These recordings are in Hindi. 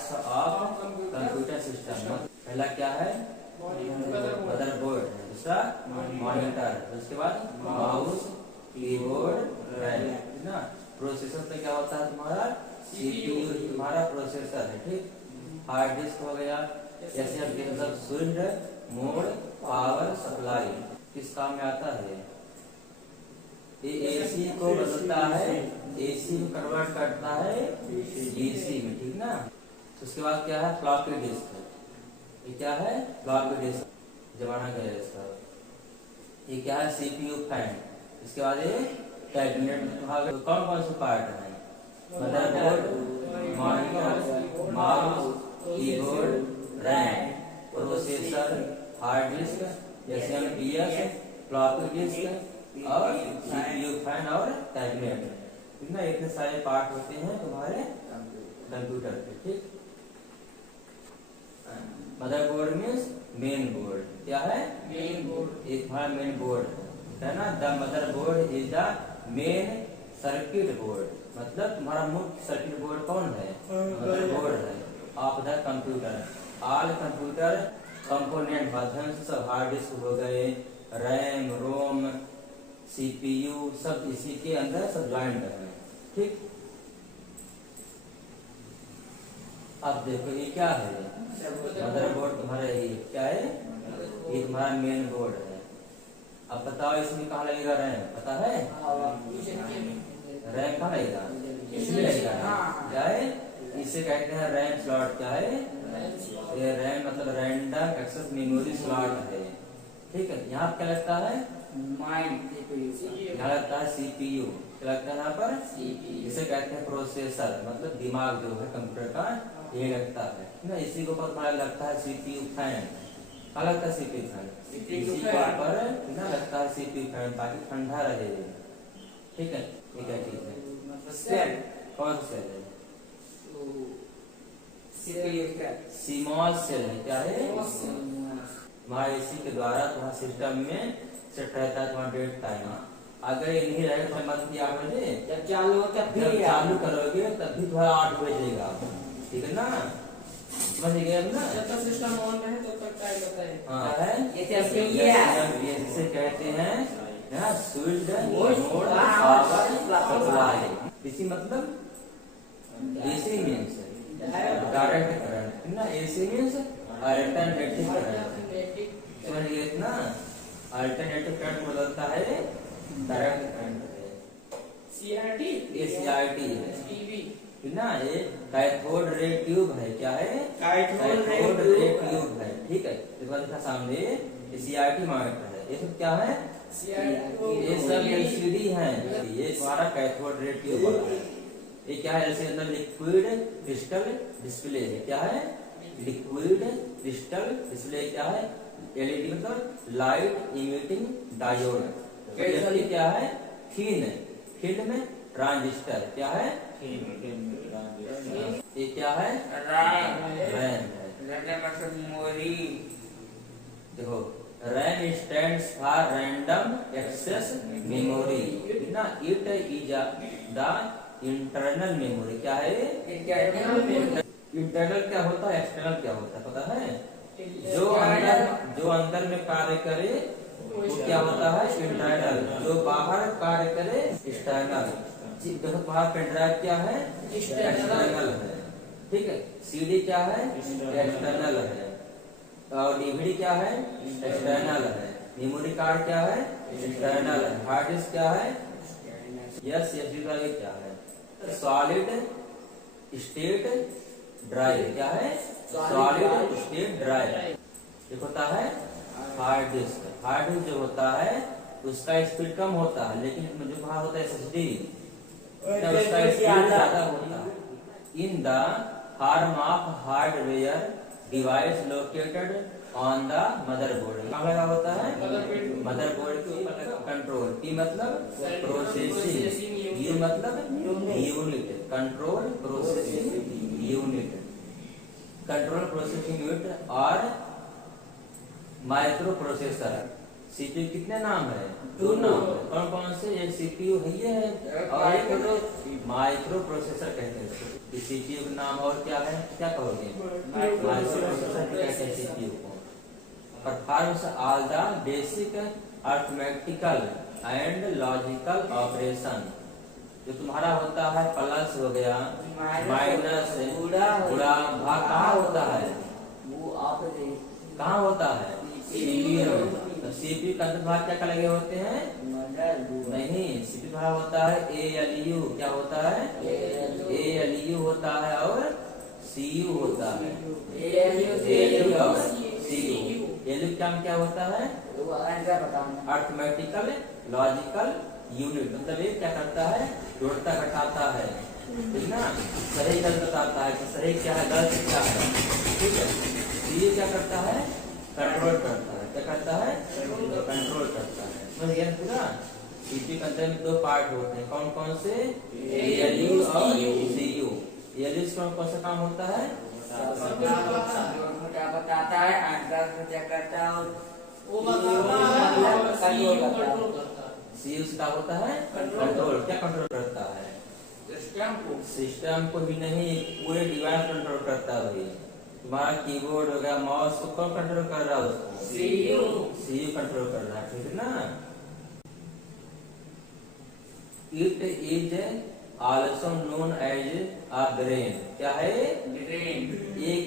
Parts of computer system. पहला क्या है? मदरबोर्ड है, दूसरा मॉनिटर, उसके बाद माउस, कीबोर्ड, रैम, है ना। प्रोसेसर में क्या होता है तुम्हारा? सीपीयू तुम्हारा प्रोसेसर है, ठीक। हार्ड डिस्क हो गया, जैसे मतलब स्विच, मोड, पावर सप्लाई, किस काम में आता है? ये एसी को बदलता है, एसी में कन्वर्ट करता है डीसी में, ठीक ना। उसके बाद क्या है? Floppy disk. ये क्या है? फ्लॉपी डिस्क, जमाना गया इसका। ये क्या है? CPU fan. इसके बाद ये कैबिनेट। तो कौन कौन से पार्ट है? Motherboard, monitor, mouse, keyboard, RAM, processor, hard disk, जैसे हम पीएस, फ्लॉपी डिस्क और सीपीयू फैन और कैबिनेट, ठीक ना। इतने सारे पार्ट होते हैं तुम्हारे कंप्यूटर के, ठीक। Motherboard means main board. क्या है? Main board. एक हमारा मेन बोर्ड है ना। The motherboard is the main circuit board. मतलब तुम्हारा मुख्य सर्किट बोर्ड कौन है? मदरबोर्ड है of the computer. All computer component माध्यम से सब हार्ड डिस्क हो गए, रैम, रोम, सीपीयू, सब इसी के अंदर सब ज्वाइंट है, ठीक। अब देखो ये क्या है? मदरबोर्ड तुम्हारा ये क्या है? ये तुम्हारा मेन बोर्ड है। अब बताओ इसमें कहाँ लगेगा रैम? पता है? रैम कहाँ लगेगा? इसमें लगेगा। क्या है? इसे कहते हैं रैम स्लॉट। क्या है? ये रैम मतलब रैंडम एक्सेस मेमोरी स्लॉट है, ठीक है। यहाँ क्या लगता है? यहाँ लगता है सीपीयू। क्या लगता है यहाँ पर? इसे कहते हैं प्रोसेसर, मतलब दिमाग जो है कंप्यूटर का, ये लगता है ना। इसी के ऊपर हमारा लगता है सीपीयू फैन। क्या लगता है? CPU fan. इसी के ऊपर ना लगता है सीपीयू फैन, ताकि ठंडा रहे, ठीक है। ये क्या चीज है? कौन सा सेल है? सीमॉस सेल है। क्या है? तुम्हारे इसी के द्वारा तुम्हारे सिस्टम में सेट रहता है तुम्हारा डेट टाइम। अगर ये नहीं रहेगा तो मत 8 बजे जब चालू करोगे तब भी तुम्हारा 8 बजेगा, ठीक है ना। समझ गए ना। जब तक सिस्टम ऑन रहे तब तक टाइम होता है। हाँ, ये जिसे कहते हैं स्विच मोड पावर सप्लाई। इसी मतलब एसी मीन्स डायरेक्ट करंट ना। AC means alternative current. समझ गए ना। अल्टरनेटिव करंट बदलता है डायरेक्ट करंट। सीआरटी, सीआरटी है ना। ये कैथोड रे ट्यूब है। क्या है? कैथोड रे ट्यूब है, ठीक है। इस बार सामने सीआरटी मॉनिटर है। ये सब क्या है? ये सब एलसीडी है। ये तुम्हारा कैथोड रे ट्यूब है। ये क्या है? जैसे अंदर लिक्विड क्रिस्टल डिस्प्ले है। क्या है? Liquid crystal display. क्या है? एलईडी मतलब लाइट इमिटिंग डायोड। क्या है? Thin film transistor. क्या है? ये क्या है? रैम है। मेमोरी। देखो RAM stands for random access memory ना। It is the internal memory. क्या है? इंटरनल क्या होता है? एक्सटर्नल क्या होता है? पता है? जो अंदर में कार्य करे वो क्या होता है? इंटरनल। जो बाहर कार्य करे एक्सटर्नल। देखो तुम्हारा पेन ड्राइव क्या है? एक्सटर्नल है, ठीक है। सीडी क्या है? एक्सटर्नल है। और डीवीडी क्या है? एक्सटर्नल है। मेमोरी कार्ड क्या है? एक्सटर्नल है। हार्ड डिस्क क्या है? यस एसडी ड्राइव क्या है? Solid state drive. क्या है? Solid state drive. ये होता है हार्ड डिस्क। हार्ड डिस्क जो होता है उसका स्पीड कम होता है, लेकिन जो वहां होता है एसएसडी उसका स्पीड ज्यादा होता है। In the form of hardware device located on the motherboard. कहाँ लगा होता है? मदरबोर्ड के ऊपर। कंट्रोल की मतलब प्रोसेसिंग, यू मतलब unit, control processing unit, control processing unit और माइक्रो प्रोसेसर। सीपीयू कितने नाम है? 2 नाम। कौन कौन से? ये सीपीयू है, ये है, और एक तो माइक्रो प्रोसेसर कहते हैं इसको। सीपीयू का नाम और क्या है, क्या कहोगे? माइक्रो प्रोसेसर भी कहते हैं सीपीयू को। Performs all the basic arithmetical and logical operation. जो तुम्हारा होता है प्लस हो गया, माइनस, गुणा, भाग कहाँ होता है? कहाँ होता है? सीपीयू में। तो सीपीयू का अंतर्भाग क्या लगे होते हैं? नहीं, सीपीयू भाग होता है ALU। क्या होता है? ALU होता है और CU होता है। ALU और CU। ALU क्या होता है? Arithmetical logical unit. मतलब ये क्या करता है? जोड़ता घटाता है, ठीक ना? सही गलत बताता है कि सही क्या है, गलत क्या है, ठीक है। ये क्या करता है? कंट्रोल करता है। क्या करता है? कंट्रोल करता है। समझ गया पूरा? सीपीयू के अंदर में 2 पार्ट होते हैं, कौन कौन से? ALU और CU। ALU से कौन कौन सा काम होता है? बताता है, आंसर को चेक करता है, वो बताता है और सीयू कंट्रोल करता है। CU से क्या होता है? कंट्रोल। क्या कंट्रोल करता है? सिस्टम को भी नहीं, पूरे डिवाइस कंट्रोल करता है भाई। तुम्हारा कीबोर्ड हो गया, माउस को कौन कंट्रोल कर रहा है? उसको सीयू कंट्रोल कर रहा है, ठीक है ना? It is also known as a brain. क्या है?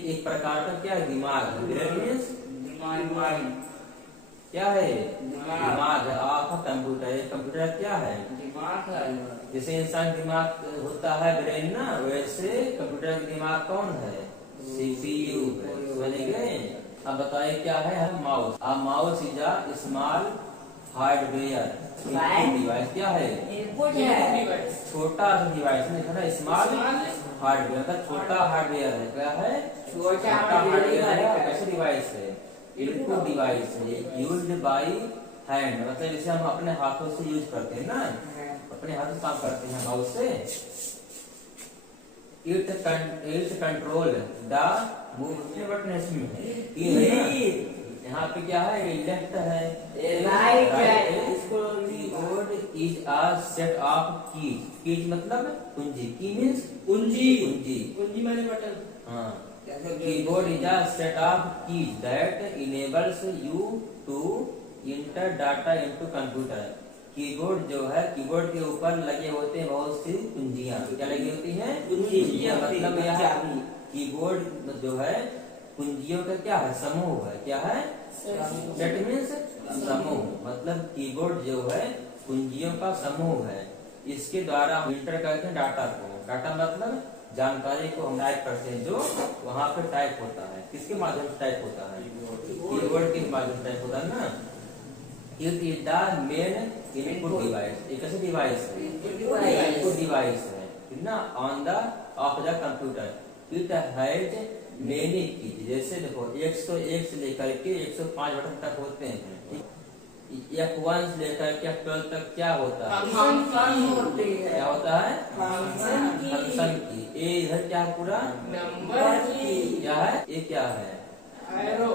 एक प्रकार का क्या है? दिमाग। ब्रेन मीन्स क्या है? दिमाग है। आपका कंप्यूटर, कंप्यूटर क्या है? जैसे इंसान दिमाग होता है ब्रेन ना, वैसे कंप्यूटर का दिमाग कौन है? CPU है। समझ गए? अब बताइए क्या है? Mouse. Mouse is a small hardware device. क्या है? छोटा डिवाइस नहीं, स्मॉल हार्डवेयर मतलब छोटा हार्डवेयर है। क्या है? छोटा हार्डवेयर है। कैसे डिवाइस है? इनपुट डिवाइस है, यूज्ड बाय हैंड। मतलब इसे हम अपने हाथों से यूज करते हैं ना, अपने हाथों से काम करते हैं माउस से। It control the movement button इसमें यहाँ पे क्या है? लेफ्ट है, keyboard is a set of keys. Keys मतलब कुंजी। की मीन्स कुंजी माने बटन। हाँ। Keyboard is a set of keys that enables you to enter data into computer. Keyboard जो है, कीबोर्ड के ऊपर लगे होते हैं बहुत सी कुंजियां। क्या लगी होती हैं? कुंजियां। मतलब यह कीबोर्ड जो है कुंजियों का क्या है? समूह है। क्या है? सेट मीन्स समूह। मतलब कीबोर्ड जो है कुंजियों का समूह है। इसके द्वारा हम इंटर करते हैं डाटा को। डाटा मतलब जानकारी को हम टाइप करते हैं, जो वहाँ पे टाइप होता है। किसके माध्यम से टाइप होता है? कीबोर्ड के माध्यम से टाइप होता है ना। It is the main input device. एक ऐसे डिवाइस है, इनपुट डिवाइस है, ठीक ना, on the of the computer. It has many keys. जैसे देखो 101 से लेकर के 105 बटन तक होते हैं। F1 से लेकर के F12 तक क्या होता है? क्या होता है? फंक्शन की। ए इधर क्या है? पूरा नंबर की। क्या है? ये क्या है? एरो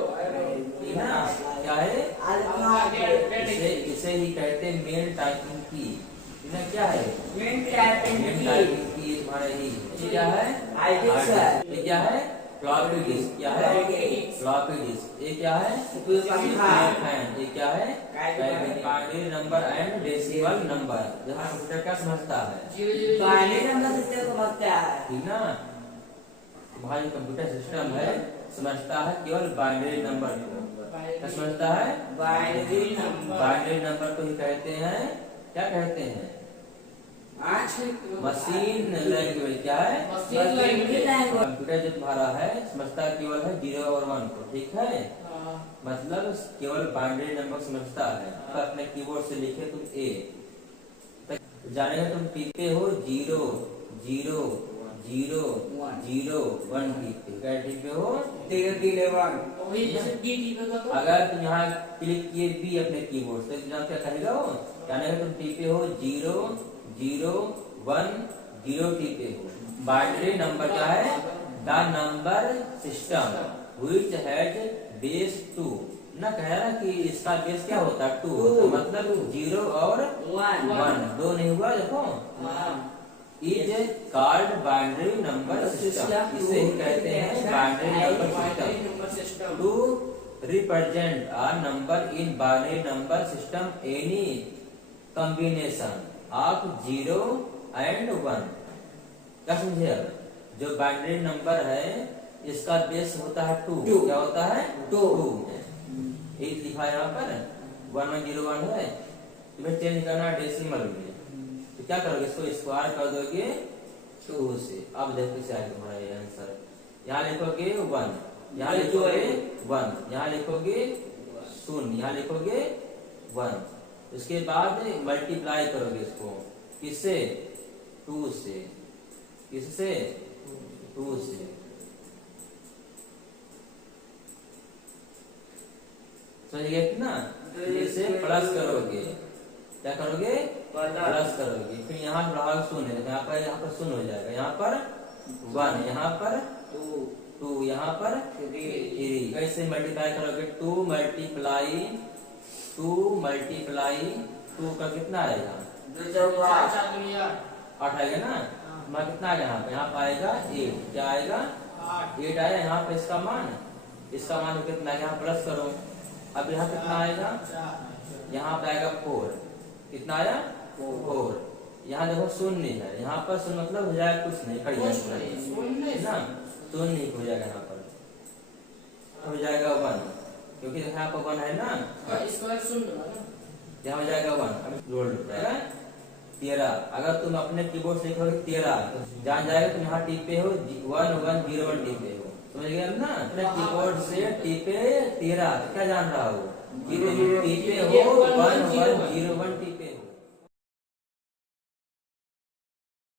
ना, क्या है? इसे ही कहते हैं मेन टाइपिंग की। क्या है? मेन टाइपिंग की तुम्हारे ही। क्या है? ये क्या है? Floppy disk. क्या है? Floppy disk. ये क्या है? ये क्या है? Binary number and decimal number. जब कंप्यूटर क्या समझता है? ठीक ना? तुम्हारा जो कंप्यूटर सिस्टम है समझता है केवल बाइनरी नंबर को। क्या समझता है? बाइनरी नंबर को ही कहते हैं, क्या कहते हैं? Machine language. क्या है? कंप्यूटर जो तुम्हारा है समझता केवल है 0 और 1 को, ठीक है? मतलब केवल बाइनरी नंबर समझता है। तो अपने कीबोर्ड से लिखे तुम A, जानेगा तुम टीपे हो 0 0 0 0 1 टीपे। क्या टीपे हो? अगर तुम यहाँ क्लिक किए B अपने कीबोर्ड से, तो क्या कहेगा वो? जानेगा तुम टीपे हो 0 0 1 0 टीपे हो। बाइनरी नंबर क्या है? The number system which has base 2 ना कह रहा कि इसका बेस क्या होता है 2 होता है, मतलब 0 और 1 दो नहीं हुआ देखो। Is called binary number system, इसे ही कहते हैं binary number system. To represent a number in binary number system any combination of 0 and 1। क्या समझे? अब जो बाइनरी नंबर है इसका बेस होता है 2। क्या होता है? 2। एक लिखा है यहाँ पर 1101 है, तुम्हें चेंज करना डेसिमल में, तो क्या करोगे? इसको स्क्वायर कर दोगे 2 से। अब देखो कैसे आएगा तुम्हारा ये आंसर। यहाँ लिखोगे 1, यहाँ लिखोगे 1, यहाँ लिखोगे 0, यहाँ लिखोगे 1। उसके बाद मल्टीप्लाई करोगे इसको किससे? 2 से। किससे? 2 से। समझिए ना? इसे प्लस करोगे, क्या करोगे? प्लस करोगे। फिर यहाँ रहा 0, यहाँ पर 0 हो जाएगा, यहाँ पर 1, यहाँ पर 2, यहाँ पर 3। कैसे मल्टीप्लाई करोगे? 2 मल्टीप्लाई 2 का कितना आएगा? 8 आएगा ना? मैं कितना आएगा यहाँ पे? यहाँ पर आएगा 8। क्या आएगा? 8 आया। यहाँ पे इसका मान कितना आएगा? यहाँ प्लस करो। अब यहाँ कितना आएगा? यहाँ पे आएगा 4। कितना आया? 4। यहाँ देखो 0 है, यहाँ पर 0 मतलब हो जाएगा कुछ नहीं, खड़ी ना 0 नहीं हो जाएगा, यहाँ पर हो जाएगा 1, क्योंकि यहाँ पर 1 है ना, यहाँ हो जाएगा 1। अब रोल जाएगा 13। अगर तुम अपने कीबोर्ड से लिखोगे 13 तो जान जाएगा तुम यहाँ टिपे हो 1101 टिपे हो। समझ गए ना? अपने कीबोर्ड से टिपे 13 क्या जान रहा हो? टिपे हो 1101